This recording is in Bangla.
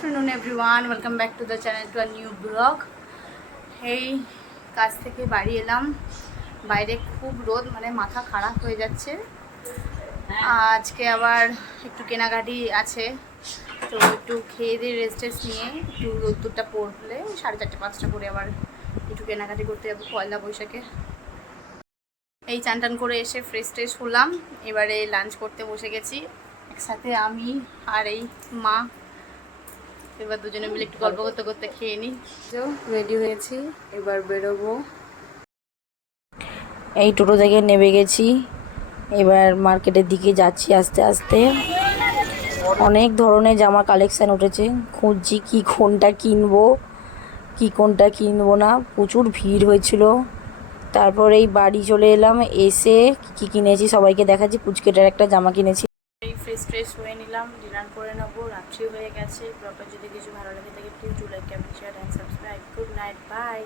afternoon everyone, welcome back to the channel to a new vlog. এই কাজ থেকে বাড়ি এলাম, বাইরে খুব রোদ, মানে মাথা খারাপ হয়ে যাচ্ছে। আজকে আবার একটু কেনাকাটি আছে, তো একটু খেয়ে দিয়ে রেস্ট নিয়ে একটু রোদ্দুরটা পড়লে 4:30-5টা করে আবার একটু কেনাকাটি করতে যাবো পয়লা বৈশাখে। এই চান টান করে এসে ফ্রেশ হলাম, এবারে লাঞ্চ করতে বসে গেছি একসাথে আমি আর এই মা। এবার দুজনে মিলে একটু গল্প করতে করতে খেয়ে নিই। রেডি হয়েছি, এবার বেরোবো। এই টোটো থেকে নেমে গেছি, এবার মার্কেটের দিকে যাচ্ছি আস্তে আস্তে। অনেক ধরনের জামা কালেকশান উঠেছে, খুঁজছি কি কোনটা কিনবো কি কোনটা কিনবো না, প্রচুর ভিড় হয়েছিল। তারপর এই বাড়ি চলে এলাম, এসে কি কিনেছি সবাইকে দেখাচ্ছি। পুচকেটার একটা জামা কিনেছি। এই ফ্রেশ হয়ে নিলাম, ডিনার করে নেবো, রাত্রি হয়ে গেছে। ব্লগটা যদি কিছু ভালো লাগে থাকে please do like, comment, share and subscribe. Good night, by.